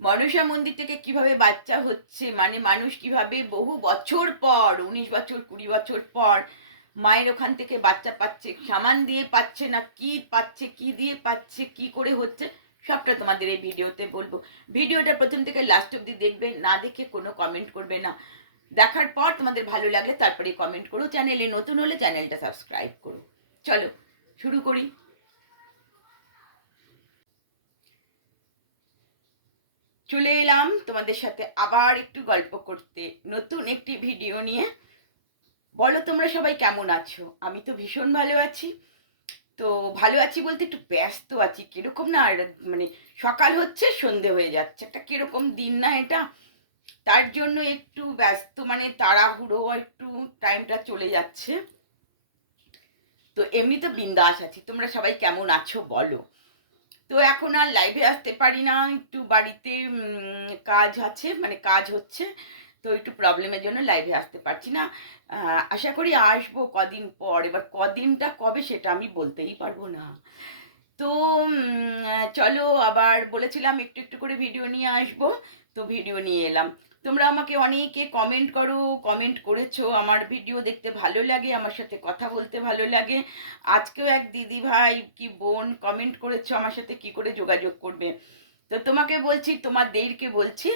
মনসা মন্দির থেকে কীভাবে বাচ্চা হচ্ছে মানে মানুষ কীভাবে বহু বছর পর, উনিশ বছর, কুড়ি বছর পর মায়ের ওখান থেকে বাচ্চা পাচ্ছে, সামান দিয়ে পাচ্ছে না, কি পাচ্ছে, কি দিয়ে পাচ্ছে, কি করে হচ্ছে, সবটা তোমাদের এই ভিডিওতে বলব। ভিডিওটা প্রথম থেকে লাস্ট অব্দি দেখবে, না দেখে কোনো কমেন্ট করবে না। দেখার পর তোমাদের ভালো লাগলে তারপরে কমেন্ট করো চ্যানেলে নতুন হলে চ্যানেলটা সাবস্ক্রাইব করো। চলো, শুরু করি। চলে এলাম তোমাদের সাথে আবার একটু গল্প করতে। নতুন একটি ভিডিও নিয়ে। বলো তোমরা সবাই কেমন আছো? আমি তো ভীষণ ভালো আছি। তো ভালো আছি বলতে একটু ব্যস্ত আছি। কীরকম না মানে সকাল হচ্ছে, সন্ধে হয়ে যাচ্ছে। একটা কীরকম দিন না এটা। তার জন্য একটু ব্যস্ত মানে তাড়াহুড়ো একটু টাইমটা চলে যাচ্ছে। তো এমনি তো বিন্দাস আছি। তোমরা সবাই কেমন আছো বলো। তো এখন আর লাইভে আসতে পারি না। একটু বাড়িতে কাজ আছে মানে কাজ হচ্ছে, তো একটু প্রবলেমের জন্য লাইভে আসতে পারছি না। আশা করি আসব কদিন পর। এবার কদিনটা কবে সেটা আমি বলতেই পারব না। তো চলো আবার বলেছিলাম একটু একটু করে ভিডিও নিয়ে আসব। তো ভিডিও নিয়ে এলাম। তোমরা আমাকে অনেকে কমেন্ট করো কমেন্ট করেছ, আমার ভিডিও দেখতে ভালো লাগে, আমার সাথে কথা বলতে ভালো লাগে। আজকেও এক দিদি ভাই কি বোন কমেন্ট করেছ, আমার সাথে কি করে যোগাযোগ করবে? তো তোমাকে বলছি, তোমার দেরকে বলছি,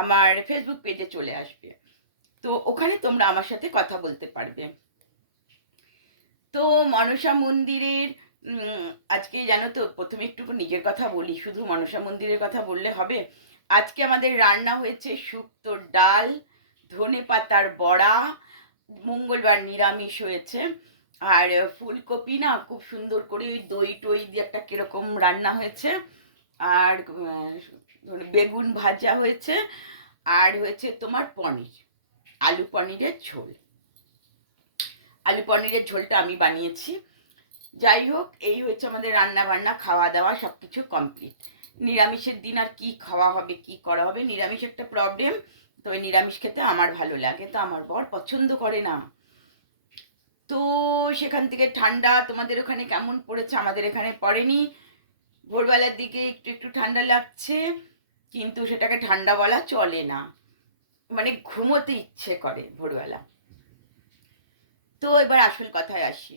আমার ফেসবুক পেজে চলে আসবে। তো ওখানে তোমরা আমার সাথে কথা বলতে পারবে। তো মনসা মন্দিরের আজকে জানো তো, প্রথমে একটু নিজের কথা বলি, শুধু মনসা মন্দিরের কথা বললে হবে? আজকে আমাদের রান্না হয়েছে শুক্তো ডাল, ধনে পাতার বড়া, মঙ্গলবার নিরামিষ হয়েছে। আর ফুলকপি না খুব সুন্দর করে ওই দই টই দিয়ে একটা কীরকম রান্না হয়েছে। আর বেগুন ভাজা হয়েছে। আর হয়েছে তোমার পনির, আলু পনিরের ঝোল। আলু পনিরের ঝোলটা আমি বানিয়েছি। যাই হোক, এই হচ্ছে আমাদের রান্না বান্না খাওয়া দাওয়া সব কিছু কমপ্লিট। নিরামিষের দিন আর কি খাওয়া হবে, কি করা হবে? নিরামিষ একটা প্রবলেম তবে নিরামিষ খেতে আমার ভালো লাগে, তো আমার বর পছন্দ করে না। তো সেখান থেকে ঠান্ডা, তোমাদের ওখানে কেমন পড়েছে? আমাদের এখানে পড়েনি। ভোরবেলার দিকে একটু একটু ঠান্ডা লাগছে, কিন্তু সেটাকে ঠান্ডা বলা চলে না। মানে ঘুমোতে ইচ্ছে করে ভোরবেলা। তো এবার আসল কথায় আসি।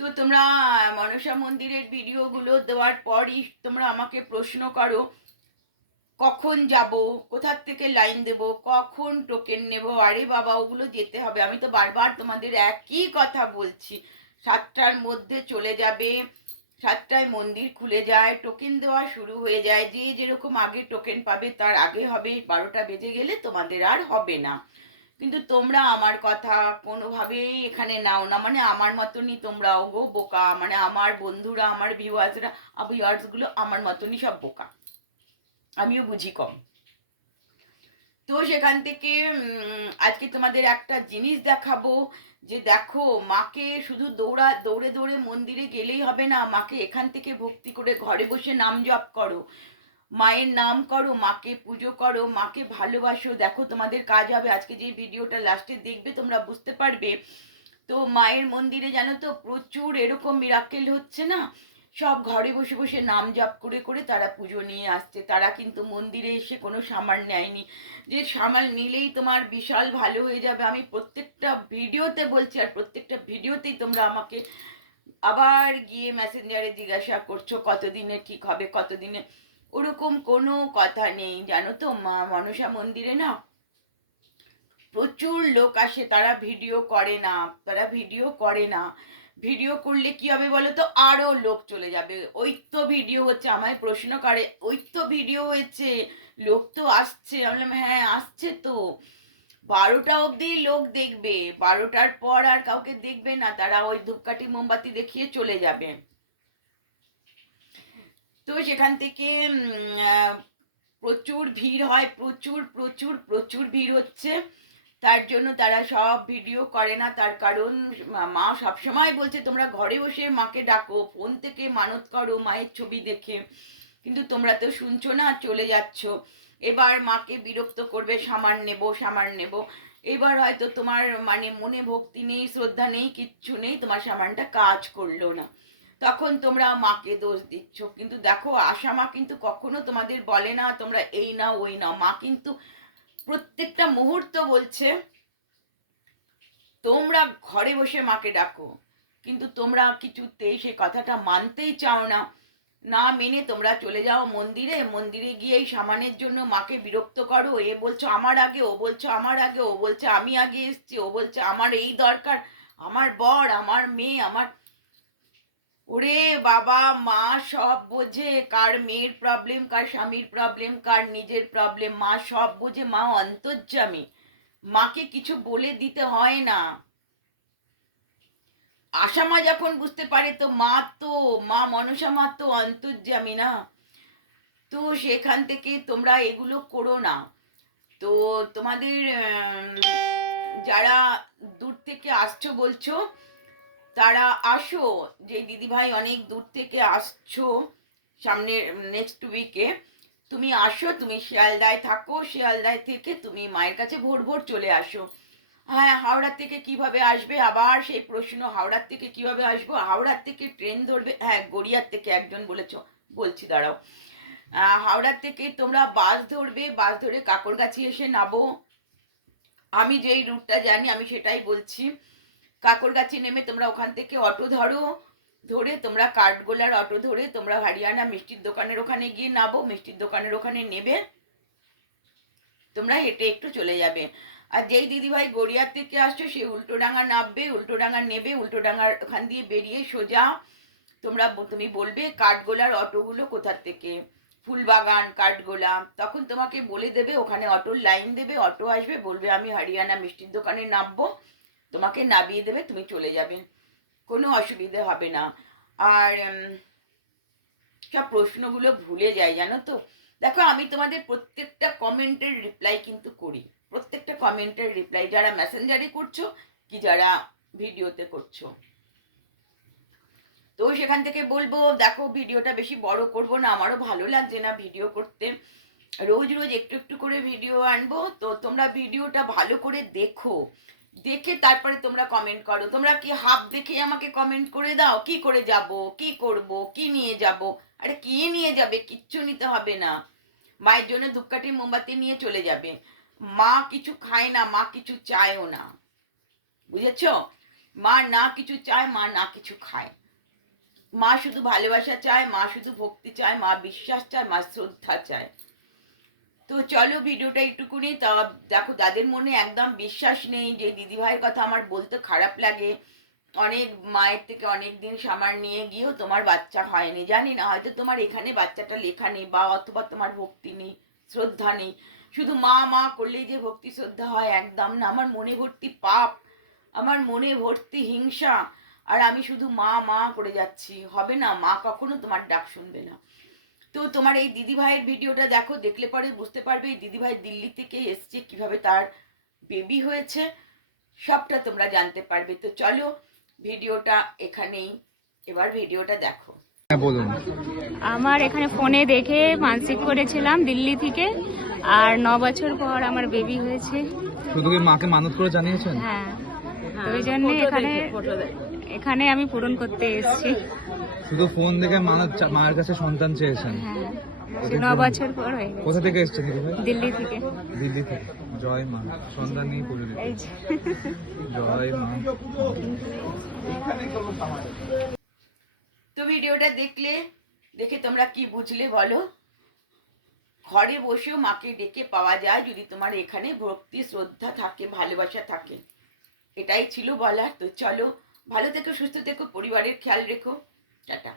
তো তোমরা মনসা মন্দিরের ভিডিওগুলো দেওয়ার পরই তোমরা আমাকে প্রশ্ন করো, কখন যাব, কোথার থেকে লাইন দেব, কখন টোকেন নেব, আরে বাবা, ওগুলো যেতে হবে। আমি তো বারবার তোমাদের একই কথা বলছি। সাতটার মধ্যে চলে যাবে, সাতটায় মন্দির খুলে যায় টোকেন দেওয়া শুরু হয়ে যায়। যে যেরকম আগে টোকেন পাবে, তার আগে হবে, বারোটা বেজে গেলে তোমাদের আর হবে না। কিন্তু তোমরা আমার কথা কোনোভাবেই এখানে নাও না। মানে আমার মতনই তোমরাও গো বোকা। মানে আমার বন্ধুরা, আমার ভিউয়ার্সরা ভিউয়ার্সগুলো আমার মতনই সব বোকা। আমিও বুঝি কম। তো সেখান থেকে আজকে তোমাদের একটা জিনিস দেখাবো যে দেখো, মাকে শুধু দৌড়া, দৌড়ে দৌড়ে মন্দিরে গেলেই হবে না। মাকে এখান থেকে ভক্তি করে ঘরে বসে নাম জপ করো। মায়ের নাম করো, মাকে পুজো করো, মাকে ভালোবাসো। দেখো তোমাদের কাজ হবে। আজকে যে ভিডিওটা লাস্টে দেখবে তোমরা বুঝতে পারবে। তো মায়ের মন্দিরে জানো তো প্রচুর এরকম মিরাক্কেল হচ্ছে না? সব ঘরে বসে বসে নাম জপ করে করে তারা পুজো নিয়ে আসছে। তারা কিন্তু মন্দিরে এসে কোনো সামাল নেয়নি। যে সামাল নিলেই তোমার বিশাল ভালো হয়ে যাবে। আমি প্রত্যেকটা ভিডিওতে বলছি আর প্রত্যেকটা ভিডিওতেই তোমরা আমাকে আবার গিয়ে মেসেঞ্জারে জিজ্ঞাসা করছ, কতদিনে ঠিক হবে, কতদিনে ওরকম কোনো কথা নেই, জানো তো মা, মনসা মন্দিরে না প্রচুর লোক আসে, তারা ভিডিও করে না, তারা ভিডিও করে না। ভিডিও করলে কি হবে বলো তো আরও লোক চলে যাবে। ওই তো ভিডিও হচ্ছে, আমায় প্রশ্ন করে, ওই তো ভিডিও হয়েছে, লোক তো আসছে। আমি হ্যাঁ আসছে তো। বারোটা অবধি লোক দেখবে, বারোটার পর আর কাউকে দেখবে না, তারা ওই ধূপকাঠি মোমবাতি দেখিয়ে চলে যাবে। তো সেখান থেকে প্রচুর ভিড় হয়, প্রচুর প্রচুর প্রচুর ভিড় হচ্ছে। তার জন্য তারা সব ভিডিও করে না, তার কারণ মা- সবসময় বলছে, তোমরা ঘরে বসে মাকে ডাকো, ফোন থেকে মানত করো, মায়ের ছবি দেখে। কিন্তু তোমরা তো শুনছো না, চলে যাচ্ছ। এবার মাকে বিরক্ত করবে সামান নেব সামান নেব। এবার হয়তো তোমার মানে মনে ভক্তি নেই, শ্রদ্ধা নেই, কিচ্ছু নেই, তোমার সামানটা কাজ করল না। তখন তোমরা মাকে দোষ দিচ্ছ। কিন্তু দেখো, আশা মা কিন্তু কখনো তোমাদের বলে না, তোমরা এই নাও, ওই নাও। মা কিন্তু প্রত্যেকটা মুহূর্ত বলছে, তোমরা ঘরে বসে মাকে ডাকো, কিন্তু তোমরা কিছুতেই সে কথাটা মানতেই চাও না। না মেনে তোমরা চলে যাও মন্দিরে। মন্দিরে গিয়ে সামানের জন্য মাকে বিরক্ত করো। এ বলছো, আমার আগে, ও বলছো, আমার আগে, ও বলছে, আমি আগে এসছি, ও বলছে, আমার এই দরকার, আমার বর, আমার মেয়ে, আমার ওরে বাবা, মা সব বোঝে। কার মেয়ের প্রবলেম কার স্বামীর প্রবলেম কার নিজের প্রবলেম মা সব বোঝে, মা অন্তর্যামী মাকে কিছু বলে দিতে হয় না। আশা মা যখন বুঝতে পারে, তো মা তো, মা মনসা মা তো অন্তর্যামী না। তো সেখান থেকে তোমরা এগুলো করো না। তো তোমাদের যারা দূর থেকে আসছো বলছো তারা আসো, যে দিদিভাই অনেক দূর থেকে আসছো সামনে নেক্সট উইকে তুমি আসো, তুমি শিয়ালদায় থাকো, শিয়ালদায় থেকে তুমি মায়ের কাছে ভোর ভোর চলে আসো। হ্যাঁ হাওড়া থেকে কীভাবে আসবে? আবার সেই প্রশ্ন, হাওড়ার থেকে কীভাবে আসব? হাওড়ার থেকে ট্রেন ধরবে? হ্যাঁ গড়িয়ার থেকে একজন বলেছ, বলছি দাঁড়াও। হাওড়ার থেকে তোমরা বাস ধরবে, বাস ধরে কাকরগাছি এসে নামো। আমি যেই রুটটা জানি, আমি সেটাই বলছি। কাকরগাছি নেমে তোমরা ওখান থেকে অটো ধরো। ধরে তোমরা কাঠগোলার অটো ধরে তোমরা হরিয়ানা মিষ্টির দোকানের ওখানে গিয়ে নামো মিষ্টির দোকানের ওখানে নেবে। তোমরা হেঁটে একটু চলে যাবে। আর যেই দিদিভাই গড়িয়ার থেকে আসছো, সে উল্টোডাঙ্গা নামবে উল্টোডাঙ্গা নেবে, উল্টোডাঙ্গার ওখান দিয়ে বেরিয়ে সোজা তোমরা তুমি বলবে কাঠগোলার অটোগুলো কোথার থেকে? ফুলবাগান, কাঠগোলা। তখন তোমাকে বলে দেবে, ওখানে অটোর লাইন দেবে, অটো আসবে, বলবে আমি হরিয়ানা মিষ্টির দোকানে নামবো তোমাকে নামিয়ে দেবে, তুমি চলে যাবে। কোনো অসুবিধে হবে না। আর সব প্রশ্নগুলো ভুলে যাই জানো তো? দেখো, আমি তোমাদের প্রত্যেকটা কমেন্টের রিপ্লাই কিন্তু করি। প্রত্যেকটা কমেন্টের রিপ্লাই যারা মেসেঞ্জারে করছ কি যারা ভিডিওতে করছ। তো সেখান থেকে বলব, দেখো, ভিডিওটা বেশি বড় করব না, আমারও ভালো লাগছে না ভিডিও করতে। রোজ রোজ একটু একটু করে ভিডিও আনব, তো তোমরা ভিডিওটা ভালো করে দেখো। দেখে তারপরে তোমরা কমেন্ট করো। তোমরা কি হাফ দেখে আমাকে কমেন্ট করে দাও? কি করে যাব? কি করব? কি নিয়ে যাব? আরে কি নিয়ে যাবে? কিচ্ছু নিতে হবে না। মায়ের জন্য ধূপকাঠি, মোমবাতি নিয়ে চলে যাবে। মা কিছু খায় না, মা কিছু চায়ও না। বুঝেছ? মা না কিছু চায়, মা না কিছু খায়। মা শুধু ভালোবাসা চায়, মা শুধু ভক্তি চায়, মা বিশ্বাস চায়, মা শ্রদ্ধা চায়। তো চলো ভিডিওটা একটুকুনি, তা দেখো যাদের মনে একদম বিশ্বাস নেই যে দিদিভাইয়ের কথা আমার বলতে খারাপ লাগে, অনেক মায়ের থেকে অনেক দিন সামার নিয়ে গিয়েও তোমার বাচ্চা হয়নি, জানি না, হয়তো তোমার এখানে বাচ্চাটা লেখা নেই বা অথবা তোমার ভক্তি নেই, শ্রদ্ধা নেই। শুধু মা মা করলেই যে ভক্তি, শ্রদ্ধা হয় একদম না, আমার মনে ভর্তি পাপ, আমার মনে ভর্তি হিংসা, আর আমি শুধু মা মা করে যাচ্ছি, হবে না, মা কখনো তোমার ডাক শুনবে না। তো তোমার এই দিদিভাইয়ের ভিডিওটা দেখো দেখলে পরে বুঝতে পারবে এই দিদিভাই দিল্লি থেকে এসছে কীভাবে তার বেবি হয়েছে সবটা তোমরা জানতে পারবে। তো চলো ভিডিওটা এখানেই এবার ভিডিওটা দেখো। হ্যাঁ বলুন। আমার এখানে ফোনে দেখে মানসিক করেছিলাম দিল্লি থেকে আর ন বছর পর আমার বেবি হয়েছে। শুধু কি মাকে মানত করে জানিয়েছেন? হ্যাঁ। ওই জন্য এখানে এখানে আমি পূরণ করতে এসেছি। শুধু ফোন দেখে মায়ের কাছে সন্তান চেয়েছেন? হ্যাঁ ন বছর পর হয়ে গেছে। কোথা থেকে এসছেন দিল্লি থেকে। দিল্লি থেকে। জয় মা সন্তান নিয়ে পুজো দিতে জয় মা। তো ভিডিওটা দেখলে দেখে তোমরা কি বুঝলে বলো? ঘরে বসেও মাকে ডেকে পাওয়া যায় যদি তোমার এখানে ভক্তি শ্রদ্ধা থাকে ভালোবাসা থাকে। এটাই ছিল বলার। তো চলো ভালো থেকো সুস্থ থেকো পরিবারের খেয়াল রেখো। টাটা।